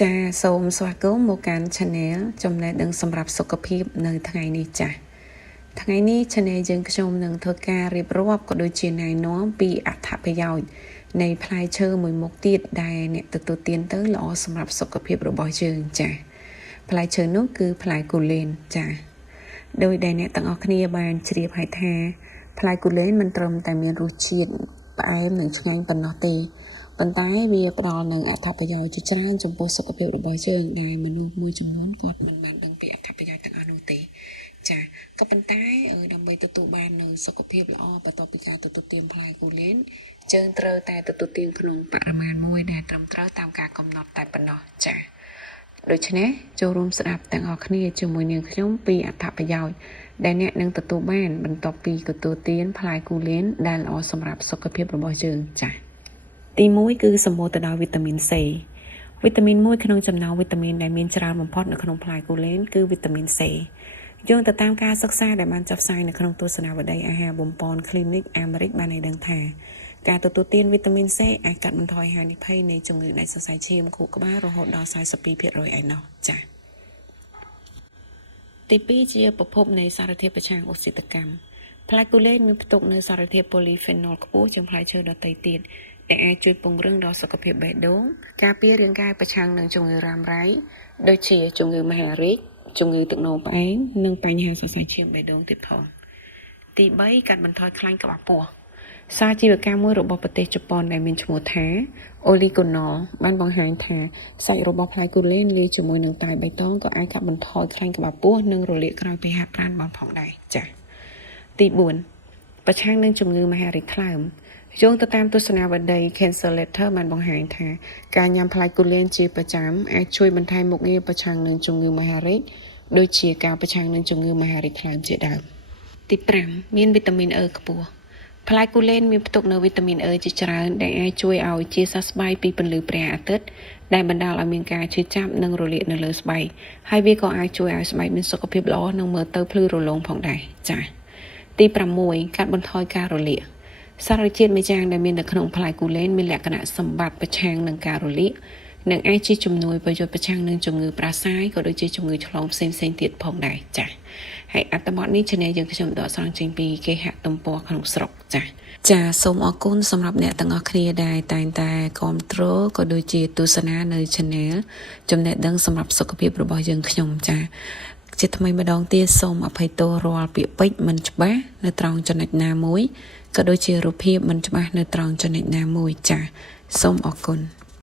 ចាសូមស្វាគមន៍មកកាន់ Channel ចំណេះដឹងសម្រាប់សុខភាពនៅថ្ងៃនេះចាថ្ងៃនេះ Channel យើងខ្ញុំនឹងធ្វើការរៀបរាប់ក៏ដូចជាណែនាំពីអត្ថប្រយោជន៍នៃផ្លែឈើមួយមុខទៀតដែលអ្នកទទួលទានទៅល្អសម្រាប់សុខភាពរបស់យើងចាផ្លែឈើនោះគឺផ្លែគូលែនចាដោយដែលអ្នកទាំងអស់គ្នាបានជ្រាបហើយថាផ្លែគូលែនមិនត្រឹមតែមានរសជាតិផ្អែមនិងឆ្ងាញ់ប៉ុណ្ណោះទេប៉ុន្តែវាផ្ដល់នូវអត្ថប្រយោជន៍ជាច្រើនចំពោះសុខភាពរបស់យើងដែលមនុស្សមួយចំនួនគាត់មិនបានដឹងពីអត្ថប្រយោជន៍ទាំងអស់នោះទេចាក៏ប៉ុន្តែដើម្បីទទួលបាននូវសុខភាពល្អបន្ទាប់ពីការទទួលទានផ្លែគូលែនយើងត្រូវតែទទួលទានក្នុងបរិមាណមួយដែលត្រឹមត្រូវតាមការកំណត់តែប៉ុណ្ណោះចាដូច្នេះចូលរួមស្ដាប់ទាំងអស់គ្នាជាមួយនាងខ្ញុំពីអត្ថប្រយោជន៍ដែលអ្នកនឹងទទួលបានបន្ទាប់ពីទទួលទានផ្លែគូលែនដែលល្អសម្រាប់សុខភាពរបស់យើងចាទី1គឺសម្បូរទៅដោយវីតាមីន C វីតាមីន1ក្នុងចំណោមវីតាមីនដែលមានច្រើនបំផុតនៅក្នុងផ្លែគូលែនគឺវីតាមីន C យោងទៅតាមការសិក្សាដែលបានចុះផ្សាយនៅក្នុងទស្សនាវដ្តីអាហារបំប៉ន Clinic អាមេរិកបានឲ្យដឹងថាការទទួលទានវីតាមីន C អាចកាត់បន្ថយហានិភ័យនៃជំងឺដាច់សរសៃឈាមខួរក្បាលរហូតដល់ 42% ឯណោះចា៎ទី2ជាប្រភពនៃសារធាតុប្រឆាំងអុកស៊ីតកម្មផ្លែគូលែនមានផ្ទុកនូវសារធាតុ polyphenol ខ្ពស់ជាងផ្លែឈើដទៃទៀតដែលអាចជួយពង្រឹងដល់សុខភាពបេះដូងការពាររាងកាយប្រឆាំងនឹងជំងឺរ៉ាំរ៉ៃដូចជាជំងឺមហារីកជំងឺទឹកនោមផ្អែមនិងបញ្ហាសរសៃឈាមបេះដូងទៀតផងទី3កាត់បន្ថយខ្លាញ់ក្បាលពោះសារជីវកម្មមួយរបស់ប្រទេសជប៉ុនដែលមានឈ្មោះថា Oligonol បានបង្ហាញថាសាច់របស់ផ្លែគូលែនលាយជាមួយនឹងតែបៃតងក៏អាចកាត់បន្ថយខ្លាញ់ក្បាលពោះនិងរលាកក្រោយពេលហាត់ប្រាណបានផងដែរចា៎ទី4ប្រឆាំងនឹងជំងឺមហារីកថ្លើមយោងទៅតាមទស្សនាវដ្តី Cancer Letter បានបង្ហាញថាការញ៉ាំផ្លែគូលែនជាប្រចាំអាចជួយបន្ថែមមុខងារប្រឆាំងនឹងជំងឺមហារីកដូចជាការប្រឆាំងនឹងជំងឺមហារីកថ្លើមជាដើមទី5មានវីតាមីន E ខ្ពស់ផ្លែគូលែនមានផ្ទុកនូវវីតាមីន E ជាច្រើនដែលអាចជួយឲ្យជាសះស្បើយពីពន្លឺព្រះអាទិត្យដែលបណ្ដាលឲ្យមានការឈឺចាប់និងរលាកនៅលើស្បែកហើយវាក៏អាចជួយឲ្យស្បែកមានសុខភាពល្អនិងមើលទៅភ្លឺរលោងផងដែរចា៎ទី6កាត់បន្ថយការរលាកសារជាតិមួយយ៉ាងដែលមាននៅក្នុងផ្លែគូលែនមានលក្ខណៈសម្បត្តិប្រឆាំងនឹងការរលាកនិងអាចជាជំនួយប្រយុទ្ធប្រឆាំងនឹងជំងឺផ្ដាសាយក៏ដូចជាជំងឺឆ្លងផ្សេងៗទៀតផងដែរចា៎ហើយអត្ថបទនេះChannelយើងខ្ញុំដកស្រង់ចេញពីគេហទំព័រក្នុងស្រុកចាសូមអរគុណសម្រាប់អ្នកទាំងអស់គ្នាដែលតែងតែគាំទ្រក៏ដូចជាទស្សនានៅ Channel ចំណេះដឹងសម្រាប់សុខភាពរបស់យើងខ្ញុំចាជាថ្មីម្ដងទៀតសូមអភ័យទោសរាល់ពាក្យពេចន៍មិនច្បាស់នៅត្រង់ចំណុចណាមួយក៏ដូចជារូបភាពមិនច្បាស់នៅត្រង់ចំណុចណាមួយចាសូមអរគុណ